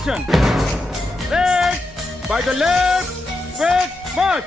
Attention! Red by the left, quick march!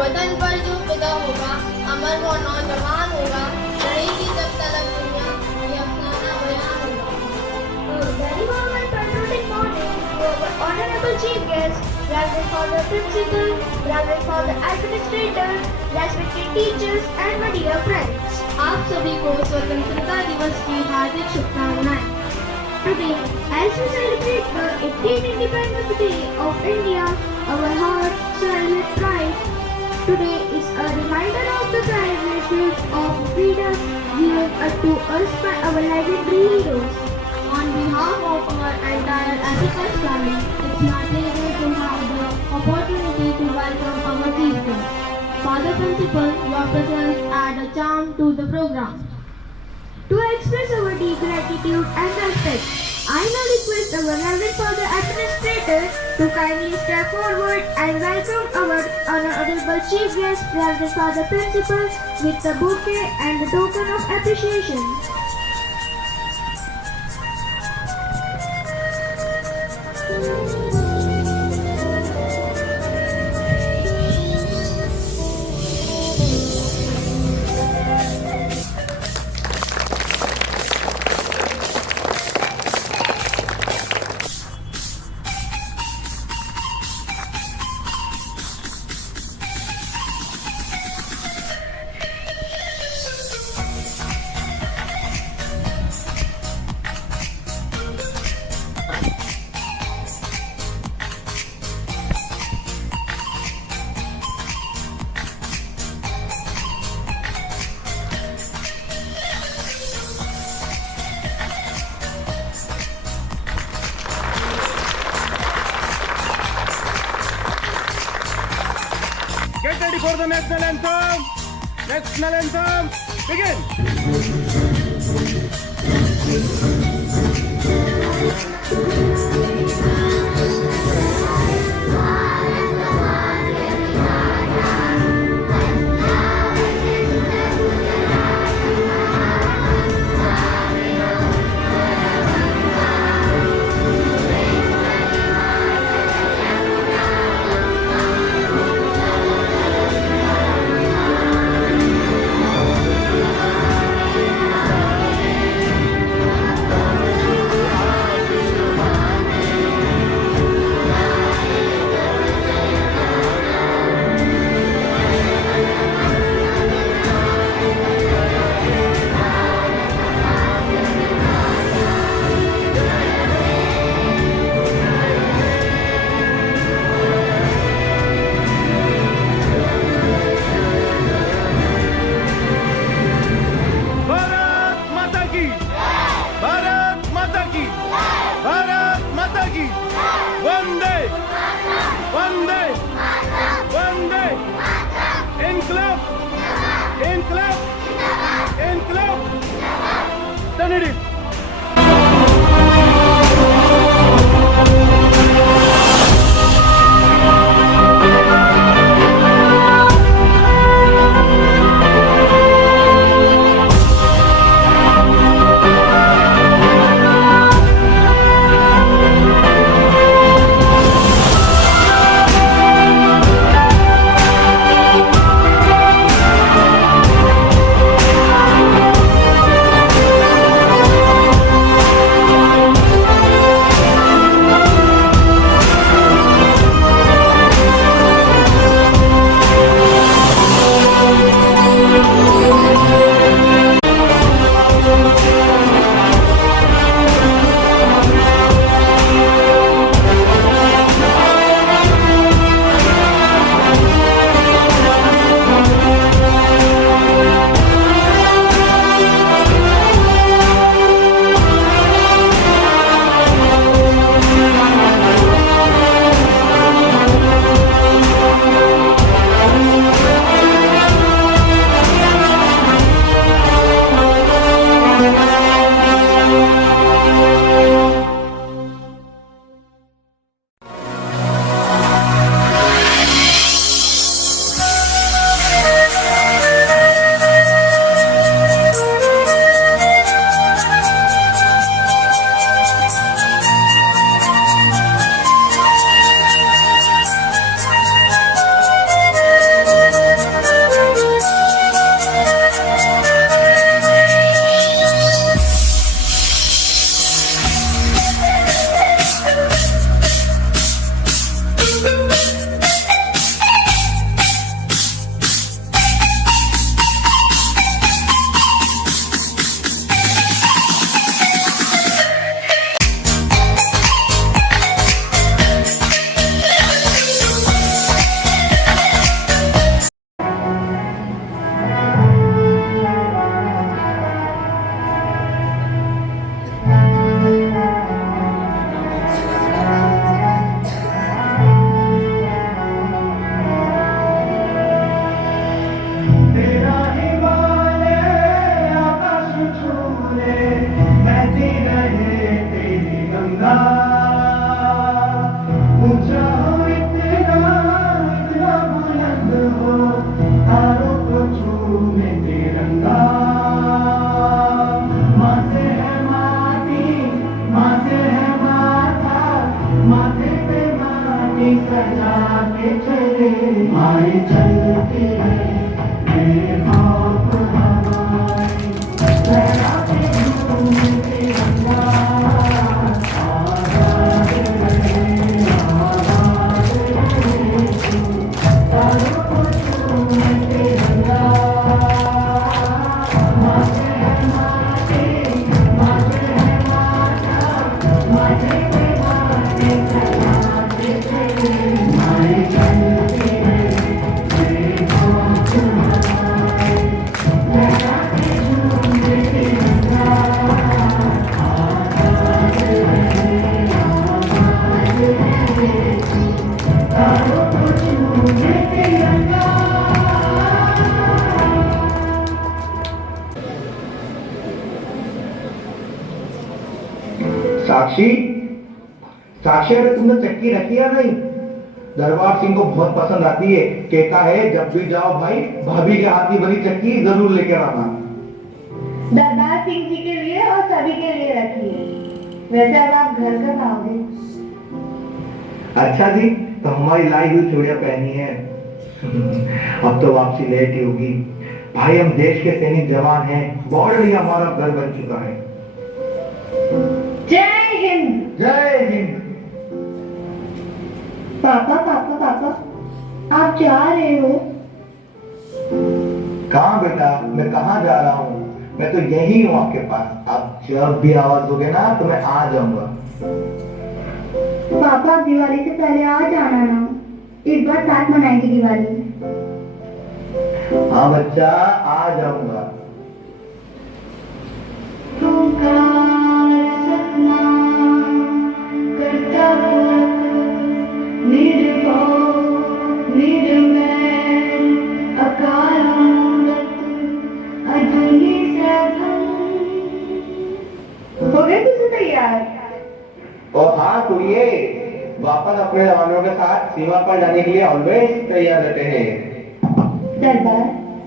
वतन पर जो फिदा होगा, अमर वो नौजवान होगा, लड़ेगी जब तलक दुनिया, ये अफसाना बयान होगा। Very warm and patriotic morning to our honorable chief guest, Reverend Father Principal, Reverend Father Administrator, respected teachers and my dear friends. आप सभी को स्वतंत्रता दिवस की हार्दिक शुभकामनाएं। Today, as we celebrate the 18th Independence Day of India, our hearts swell with pride. Today is a reminder of the privileges of freedom given to us by our legendary heroes. On behalf of our entire ethical family, it's my pleasure to have the opportunity to welcome our chief guest. Father Principal, your presence add a charm to the program. To express our deep gratitude and respect, I now request our Reverend Father Administrator to kindly step forward and welcome our honorable chief guest, Reverend Father Principal, with the bouquet and the token of appreciation. Get ready for the national anthem. National anthem, begin. नडी साक्षी, साक्षी अरे तुमने चक्की रखी है नहीं? दरबार सिंह को बहुत पसंद आती है, कहता है जब भी जाओ भाई भाभी के हाथ की बनी चक्की जरूर लेकर आना। दरबार सिंह जी के लिए और सभी के लिए रखी है। वैसे अब आप घर कब आओगे? अच्छा जी, तो हमारी लाई हुई चूड़ियां पहनी है। अब तो वापसी लेट ही होगी। भाई हम देश के सैनिक जवान हैं, बॉर्डर ही हमारा घर बन चुका है। जय हिंद। जय हिंद। पापा पापा पापा, आप जा रहे हो? कहाँ बेटा, मैं कहाँ जा रहा हूँ? मैं तो यही हूँ आपके पास। आप जब भी आवाज दोगे ना तो मैं आ जाऊंगा। पापा दिवाली से पहले आ जाना ना, इस बार साथ मनाएंगे दिवाली। हाँ बच्चा, आ जाऊंगा। अपन अपने जवानों के साथ सीमा पर जाने के लिए ऑलवेज तैयार रहते हैं। सरदार,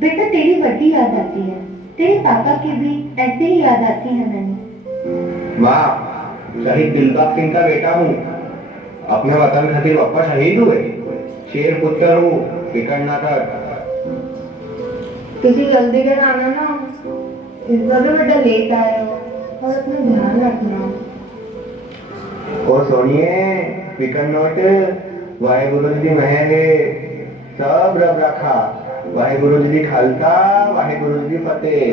बेटा तेरी बड़ी याद आती है। तेरे पापा की भी ऐसे ही याद आती है मैंने। वाह, शहीद दिलबाग सिंह का बेटा हूँ। अपने वतन खातिर पापा शहीद हुए। शेर पुत्र हूँ, फिकर ना कर। किसी जल्दी कर आना ना, इस बार भी बेटा लेट आए हो, और अपना ध्यान रखना। और सुनिए, फिकर नोट, वाहेगुरु जी दी मेहर है, सब रब रखा। वाहेगुरु जी दी खालसा, वाहेगुरु जी दी फतेह।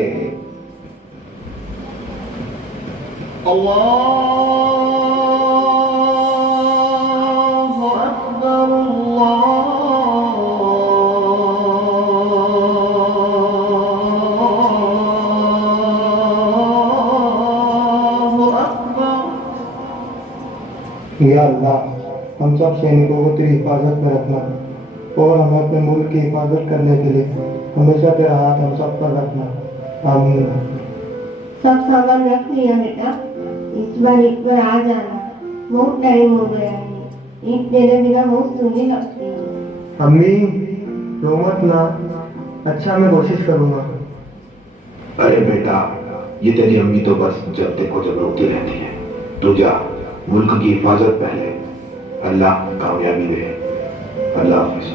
अल्लाहु अकबर, अल्लाहु अकबर। या अल्लाह, हम सब सैनिकों को तेरी हिफाजत में रखना और हमें अपने मुल्क की हिफाजत करने के लिए हमेशा तेरा हाथ हम सब पर रखना। आमीन। सब सामान रख लिया बेटा, इस बार एक बार आ जाना, बहुत टाइम हो गया है। ईद तेरे बिना बहुत सुनी लगती है। अम्मी, रो मत ना। अच्छा, मैं कोशिश करूँगा। अरे बेटा, ये तेरी अम्मी तो बस जब देखो जब रोती रहती है। तू जा, मुल्क की हिफाजत पहले। अल्लाह कामयाबी दे। अल्लाह हाफिज।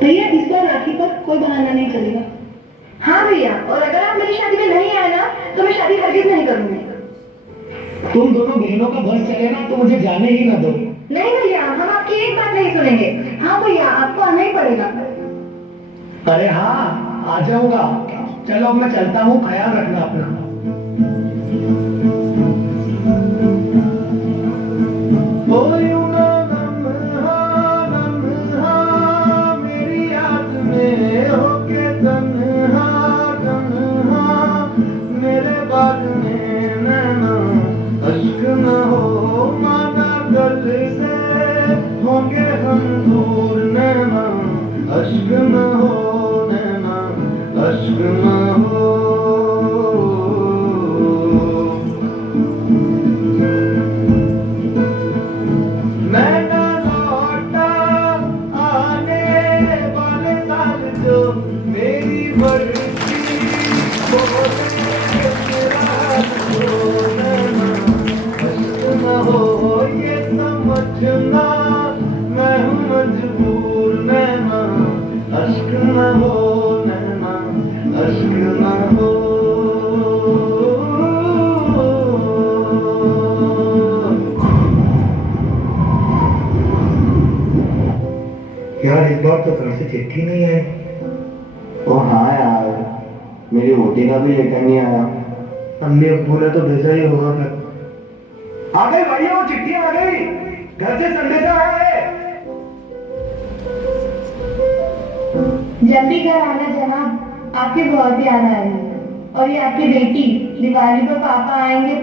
भैया, इस बार राखी पर कोई बहाना नहीं चलेगा। हाँ भैया, और अगर आप मेरी शादी में नहीं आए ना तो मैं शादी हरगिज़ नहीं करूंगी। तुम दोनों बहनों का बस चले ना तो मुझे जाने ही ना दो। नहीं भैया, हम आपकी एक बात नहीं सुनेंगे। हाँ भैया, आपको आना ही पड़ेगा। अरे हाँ, आ जाऊंगा। चलो मैं चलता हूँ, ख्याल रखना अपना। मेरी याद में होके तन्हा तन्हा, मेरे बाग में नैना अश्क न हो माना, कल से होंगे हम दूर नैना अश्क न हो, नैना अश्क न हो। मैं ना लौटा आने वाले साल जो मेरी मर्जी बोले, मेरा जो नैना अश्क न हो ये समझना, मैं हूँ मजबूर नैना अश्क न हो, नैना अश्क न हो। यार, इस बार तो घर से चिट्ठी नहीं आई। ओ हाँ यार, मेरी वोटी का भी लेटर नहीं आया। अम्मी अब्बू ने तो भेजा ही होगा फिर। आ गई भैया, वो चिट्ठी आ गई, घर से संदेशा आया है। जल्दी घर आना जनाब, आपकी बहुत याद आ रही है। और ये आपकी बेटी दिवाली पर पापा आएंगे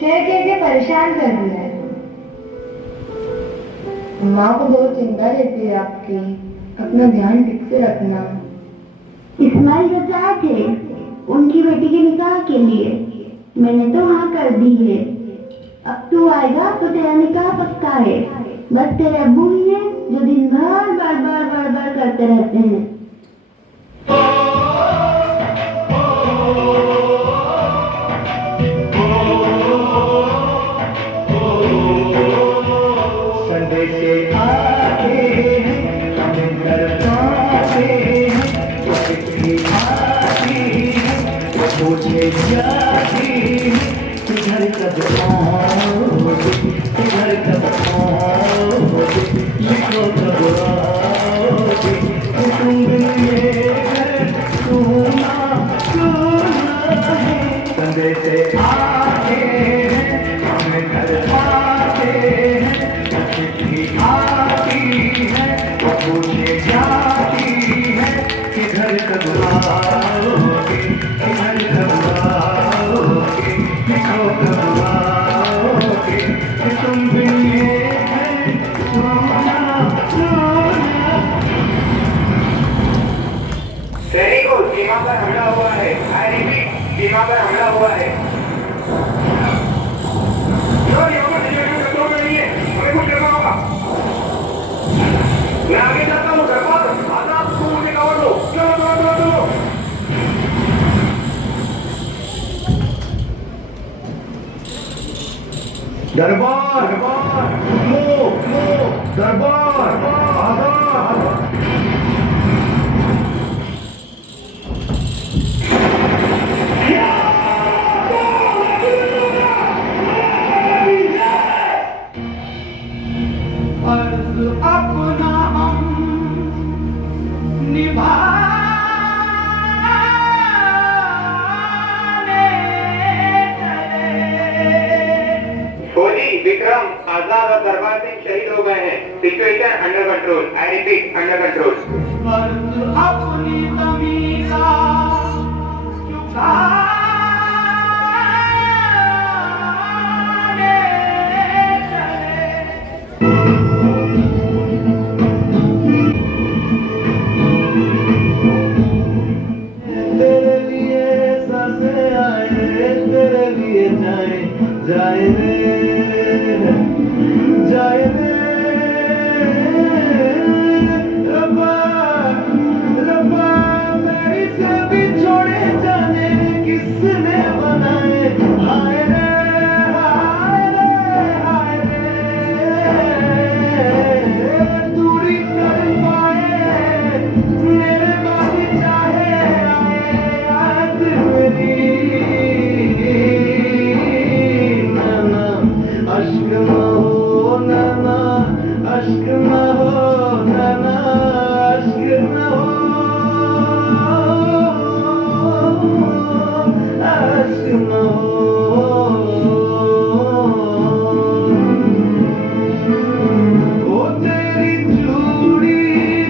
कह के परेशान कर दिया है। माँ को बहुत चिंता रहती है आपकी, अपना ध्यान ठीक से रखना। इस्माइल चाचा आए थे उनकी बेटी के निकाह के लिए, मैंने तो हाँ कर दी है। अब तू आएगा तो तेरा निकाह पक्का है। बस तेरे अब्बू ही है जो दिन भर बार करते रहते हैं। संदेशे आते हैं, हमें डरते हैं, वो चिट्ठी आती है, वो पूछे जाती है, किधर कब आओगे, किधर कब आओगे, लिखो कब आओगे, तुम ये सुना है। संदेशे आते हैं, हमें घर आते हैं, चिट्ठी आती है, वो पूछे जाती है, किधर कब आओगे, किधर कब आओगे, लिखो कब आओगे, कि तुम भी ये है सोना सोना। सैनिकों, सीमा पर हमला हुआ है। आई रिपीट, सीमा पर हमला हुआ है। दरबार दरबार आजाद फर्ज अपना हम निभाने फौजी विक्रम आजाद और दरबार सिंह शहीद हो गए हैं। Situation under control. I repeat, under control. फर्ज अपनी ज़मीन का चुकाने तेरे लिए सांसें आए, तेरे लिए जाए रे रब्बा रब्बा मेरी से भी छोड़े जाने किसने बनाए। हाय रे दूरी कर पाए मेरे बाद चाहे आए याद मेरी। नाना अश्क न हो नाना, अश्क न हो नाना, अश्क न हो, अश्क न हो। ओ तेरी चूड़ी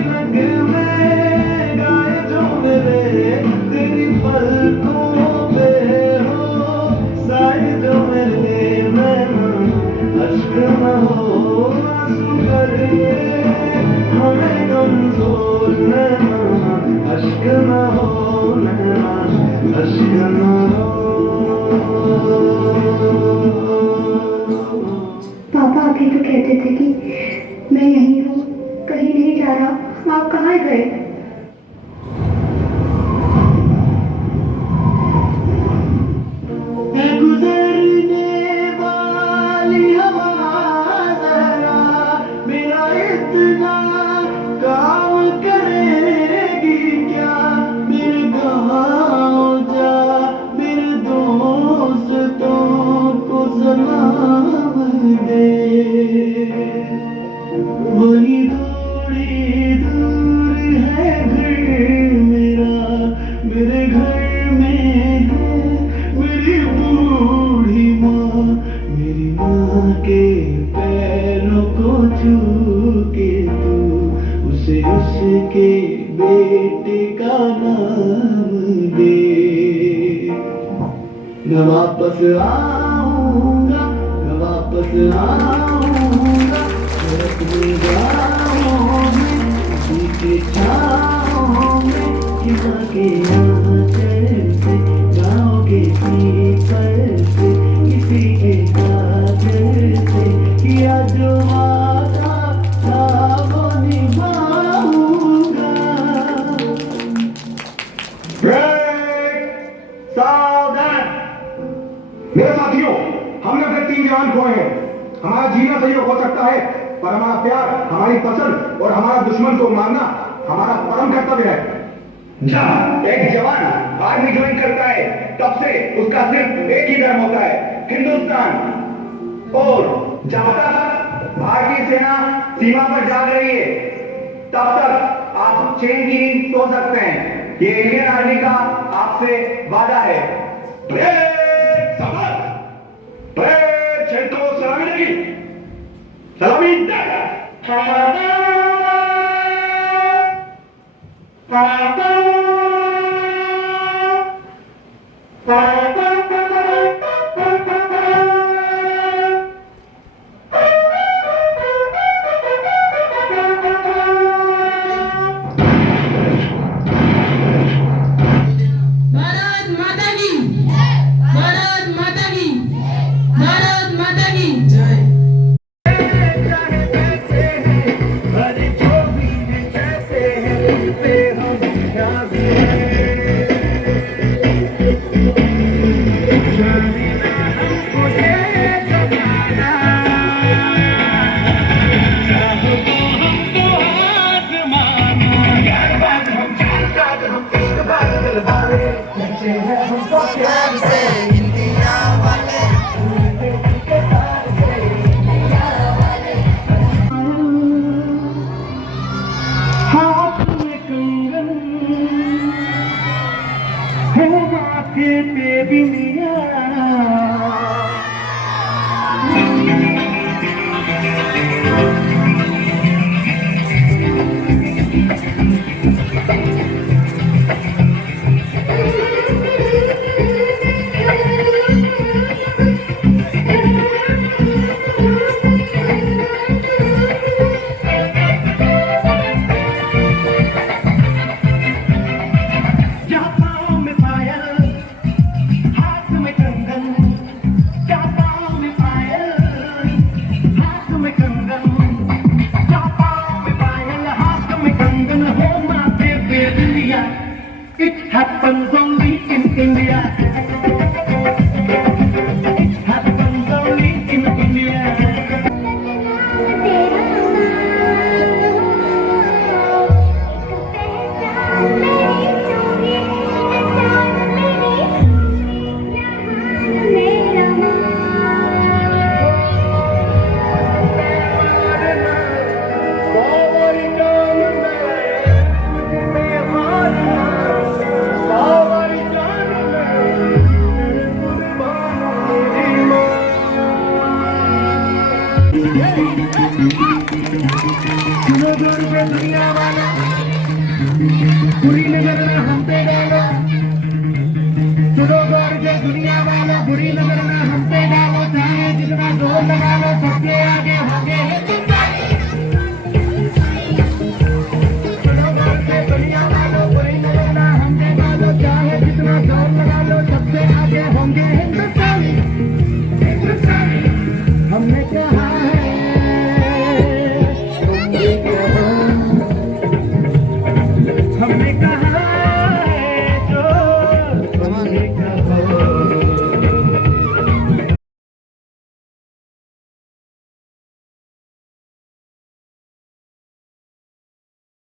रंग में गाए जो मेरे, तेरी पलकों पे हो साए जो मेरे। नैना अश्क न हो आंसू करके हमें कमजोर। नैना अश्क न हो नैना, अश्क न हो। पापा अभी तो कहते थे कि मैं यहीं हूँ, कहीं नहीं जा रहा। आप कहाँ गए? गुजरने वाली हवा जरा मेरा इतना काम करेगी क्या। मेरे गाँव जा मेरे दोस्तों को सलाम दे। वही थोड़ी दूर है घर मेरा, मेरे घर में है मेरी बूढ़ी माँ। मेरी माँ के पैरों को छू के तू उसे उसके बेटे का नाम दे। मैं वापस आऊंगा, मैं वापस आऊंगा अपनी गाँव में, किसी के छाँव में, किसी के आँचल से, गाँव के पीपल से, किसी के काजल से किया जो वादा था वो निभाऊंगा। सावधान मेरे साथियों, हमने अपने 3 जवान खोए हैं। हमारा जीना सही हो सकता है, पर हमारा प्यार, हमारी पसंद और हमारा दुश्मन को मारना हमारा परम कर्तव्य है। जब एक जवान आर्मी ज्वाइन करता है तब से उसका सिर्फ एक ही धर्म होता है, हिंदुस्तान। और जब तक भारतीय सेना सीमा पर जाग रही है तब तक आप चैन की नींद सो सकते हैं। ये इंडियन आर्मी का आपसे वादा है। क्षेत्र को सलामी लगी, सलामी भारत माता की, भारत माता की, भारत माता की जय। अरे जो भी कैसे हैं हम कहते हैं हमको प्यार से इंडिया वाले हाथ में कंगन होगा के बेबी मियां It happens only in India. It happens only in India. दुनिया वाला बुरी नजर में हम पे डालो सुनो गौर जो दुनिया वाला बुरी नजर में हम पे डालो चाहे जितना जोर लगा लो सबके आगे होंगे सुनो गौर जो दुनिया वाला बुरी नजर में हम पे डालो चाहे जितना जोर लगा लो सबसे आगे होंगे हिंदुस्तानी हमने कहा है हमने कहा